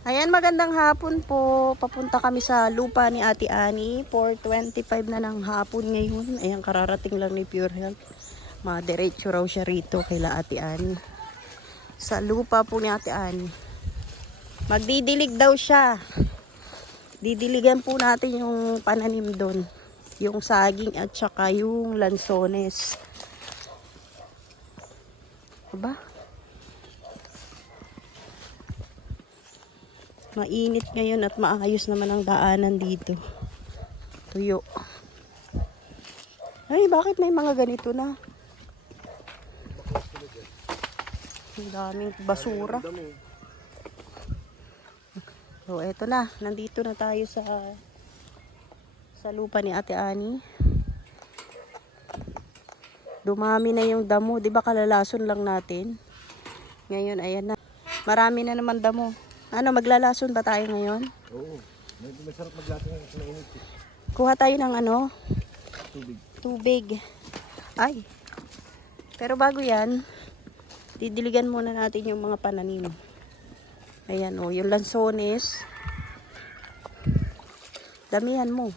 Ayan, magandang hapon po. Papunta kami sa lupa ni Ate Annie. 4:25 na ng hapon ngayon. Ayan, kararating lang ni Pure Health. Madiretso raw siya rito kaila Ate Annie. Sa lupa po ni Ate Annie. Magdidilig daw siya. Didiligan po natin yung pananim doon. Yung saging at saka yung lansones. Diba? Mainit ngayon at maayos naman ang daanan dito. Tuyo. Ay, bakit may mga ganito na? Ang daming basura. So, eto na. Nandito na tayo sa lupa ni Ate Annie. Dumami na yung damo. Di ba kalalason lang natin? Ngayon, ayan na. Marami na naman damo. Ano, maglalason ba tayo ngayon? Oo. Masarap maglason ng mainit. Kuha tayo ng ano? Tubig. Tubig. Ay. Pero bago yan, didiligan muna natin yung mga pananim. Ayan o, yung lansones. Damihan mo.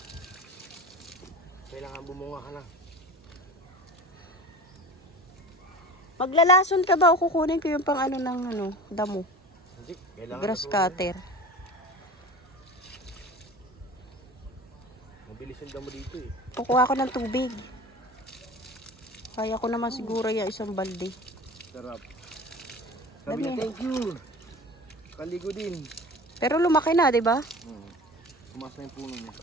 Kailangan bumunga ka na. Maglalason ka ba o kukunin ko yung pang ano ng ano, damo? Hindi. Kailangan Grass cutter. Mabilis yung damo dito eh. Kukuha ko ng tubig. Kaya ko naman siguro yung isang balde. Sarap. Dami. Sabi niya, thank you. Kaligo din. Pero lumaki na, 'di ba? Tumas na yung puno niya.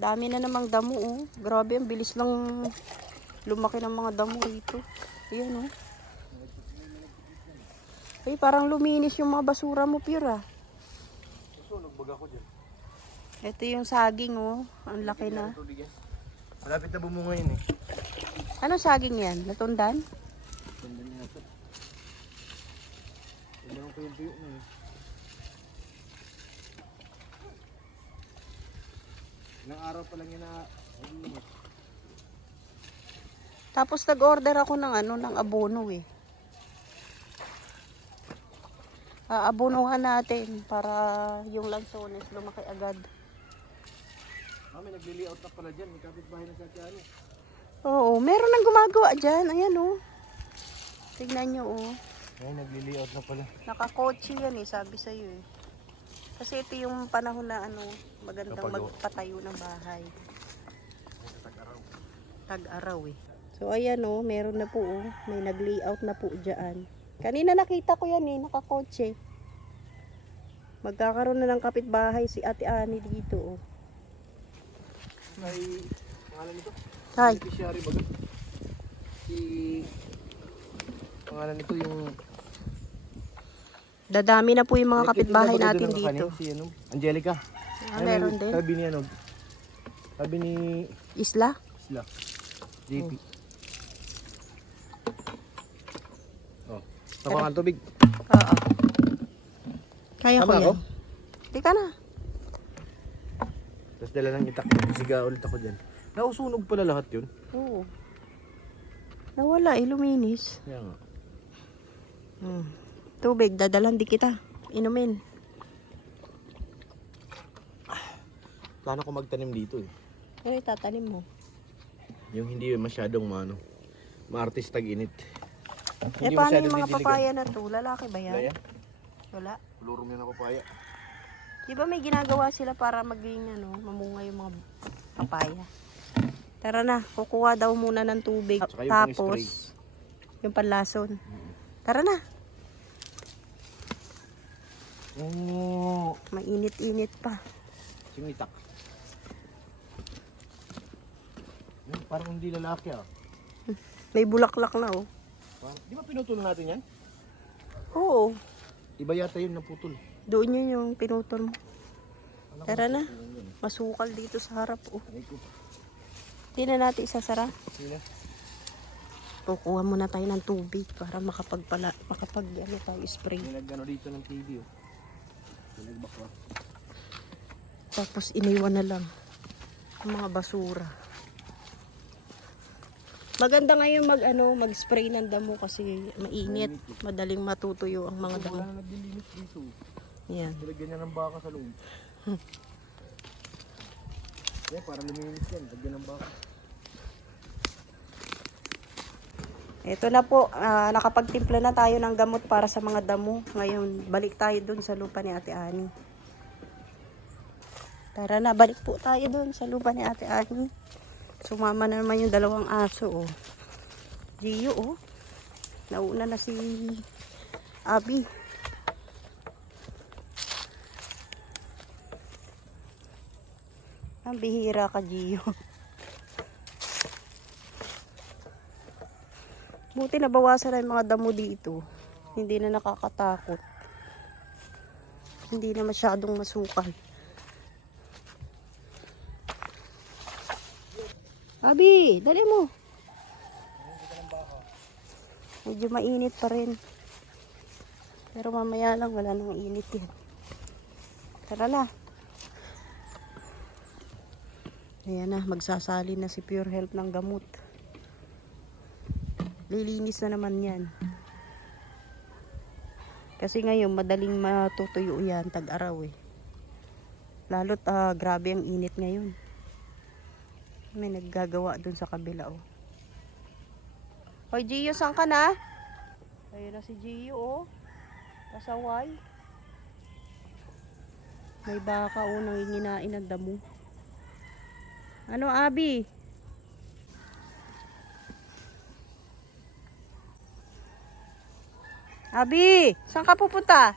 Dami na namang damo, oh. Grabe, ang bilis lang lumaki ng mga damo rito. Ayan, oh. Ay, parang luminis yung mga basura mo, Pure, ah. Susunog baga ko dyan. Ito yung saging, oh. Ang laki na. Malapit na bumunga yun eh. Ano saging yan? Latundan? Ganda niya ito. Ganda ng tuyo-tuyo na eh. Ilang araw pa lang yun na nag-iinit. Tapos nag-order ako ng ano, ng abono, eh. Aabonohan natin para yung lansones lumaki agad. May nagli-layout na pala dyan. May kapitbahay na sa Tiano. Oo, meron nang gumagawa dyan. Ayan, oh. Tignan nyo, oh. Ay, nagli-layout na pala. Nakakotse yan, eh. Sabi sa'yo, eh. Kasi ito yung panahon na ano, magandang Kapagawa. magpatayo ng bahay. Tag-araw. Tag-araw, eh. So, ayan, oh. Meron na po, oh. May nag-layout na po dyan. Kanina nakita ko yan, eh. Nakakotse. Magkakaroon na ng kapitbahay si Ate Annie dito, oh. May pangalan nito? Hi. Beneficiary baga. Pangalan nito yung Dadami na po yung mga kapitbahay natin doon ang dito. Si ano? Angelica. Meron din. Sabi ni ano? Sabi ni Isla? Isla. JP. Oh. Nakuha kang tubig. Oo. Kaya ko Tama yan. ako? Di ka na. Tapos dala ng itak. Siga ulit ako dyan. Nausunog pala lahat yun. Oo. Nawala, luminis. Kaya nga. Tubig, dadalan di kita. Inumin. Plano ko magtanim dito eh. Pero itatanim mo. Yung hindi masyadong ma-artist tag-init. Eh, paano yung mga papaya na to? Lalaki ba yan? Kaya? Wala. Lurum yan ang papaya. Di ba may ginagawa sila para maging ano, mamunga yung mga papaya? Tara na, kukuha daw muna ng tubig. Saka yung Tapos, yung panlason. Tara na. Oh, Mainit-init pa. singitak. Parang hindi lalaki ah. May bulaklak na, oh. Di ba pinutol natin yan? Oo. Iba yata yun naputol. Doon yun yung pinutol mo. Tara na. Masukal dito sa harap, oh. Hindi na natin isasara. Sino? Kukuha muna tayo ng tubig para makapag ano tayo spray. May nag-ano dito ng TV oh. May nagbakla. Tapos iniwan na lang ang mga basura. Maganda ngayon mag-spray ng damo kasi mainit, madaling matutuyo ang mga damo. Wala na naglilinis dito. Yan. Nilagyan niya ng baka sa loob. Eh, para luminis yan. Lagyan ng baka. Ito na po, nakapagtimpla na tayo ng gamot para sa mga damo. Ngayon, balik tayo dun sa lupa ni Ate Ani. Tara na, balik po tayo dun sa lupa ni Ate Ani. Sumama na naman yung dalawang aso, oh. Gio, oh. Nauna na si Abi. Ang bihira ka, Gio. Buti nabawasan na yung mga damo dito. Hindi na nakakatakot. Hindi na masyadong masukal. Abi, dali mo. Medyo mainit pa rin. Pero mamaya lang, wala nang init yan. Tara na. Ayan na, magsasali na si Pure Health ng gamot. Lilinis na naman yan. Kasi ngayon, madaling matutuyo yan, tag-araw eh. Lalo't grabe ang init ngayon. May naggagawa dun sa kabila, oh. Hoy, Gio, saan ka na? Ayun na si Gio, oh. Pasaway. May baka, oh, nanginginain ng damo. Ano, Abi? Abi, saan ka pupunta?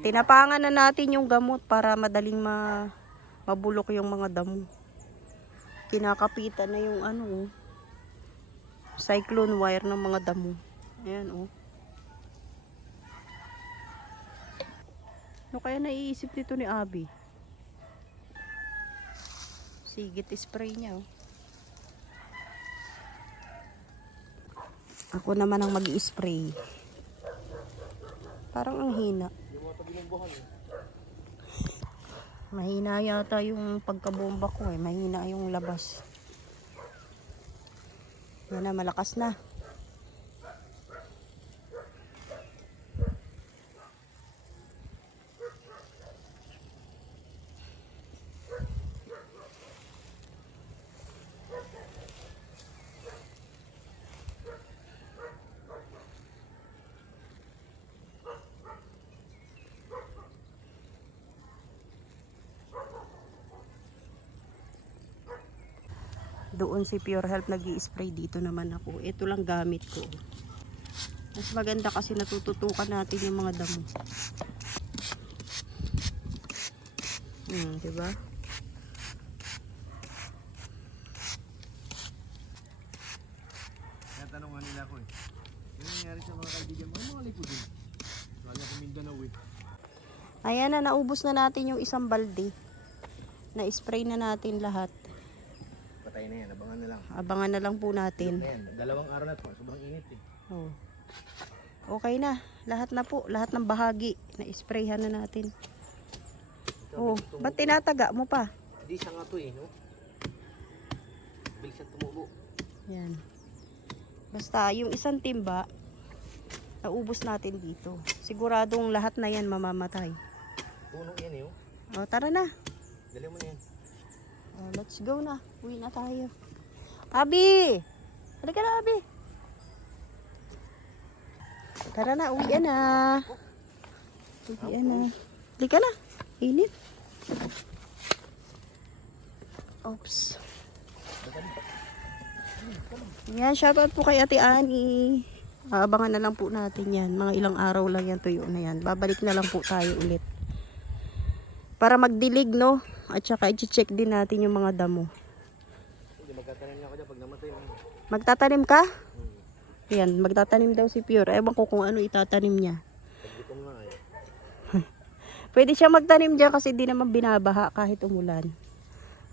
Tinapangan na natin yung gamot para madaling mabulok yung mga damo. Kinakapitan na yung ano, oh, cyclone wire ng mga damo. Ayan, oh. Ano kaya naiisip nito ni Abi? Sigit spray niya, oh. Ako naman ang mag-i-spray. Parang ang hina. Mahina yata yung pagkabomba ko eh. Mahina yung labas. Yan na, malakas na. Doon si Pure Health nag-i-spray, dito naman ako. Ito lang gamit ko. Mas maganda kasi natututukan natin yung mga damo. Diba? Kaya tanongan nila ko eh. Ano nangyari sa mga kaibigan mo? Ano mga lipo din? Kala ko Mindanao eh. Ayan na, naubos na natin yung isang balde. Na-spray na natin lahat. Patay na yan, abangan na lang. Abangan na lang po natin. Ayan, dalawang araw na ito, sobrang init eh. Oh. Okay na. Lahat na po. Lahat ng bahagi. Na-sprayhan na natin. Oh, ba't tinataga mo pa? Hindi siya nga to eh, no? Bilis siya tumubo. Yan. Basta yung isang timba, naubos natin dito. Siguradong lahat na yan mamamatay. Puno yan eh, oh. Oh, tara na. Dali mo na yan. Oh, let's go na. Uwi na tayo. Abi! Halika na, Abi. Tara na, uwian na. Uwian na. Halika na. Init. Oops. Yan, shoutout po kay Ate Ani. Abangan na lang po natin yan. Mga ilang araw lang yan, tuyo na yan. Babalik na lang po tayo ulit. Para magdilig, no? At saka i-check din natin yung mga damo. Hindi, magtatanim niya ako dyan pag namatay na. Magtatanim ka? Yan, magtatanim daw si Pure. Ewan ko kung ano itatanim niya. Pagdikom nga eh. Pwede siya magtanim dyan kasi di naman binabaha kahit umulan.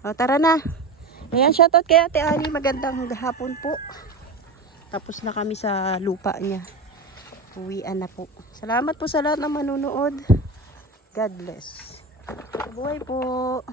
O, tara na. Ayan, shoutout kay Ate Ali. Magandang hapon po. Tapos na kami sa lupa niya. Uwian na po. Salamat po sa lahat ng manunood. God bless. Buhay po.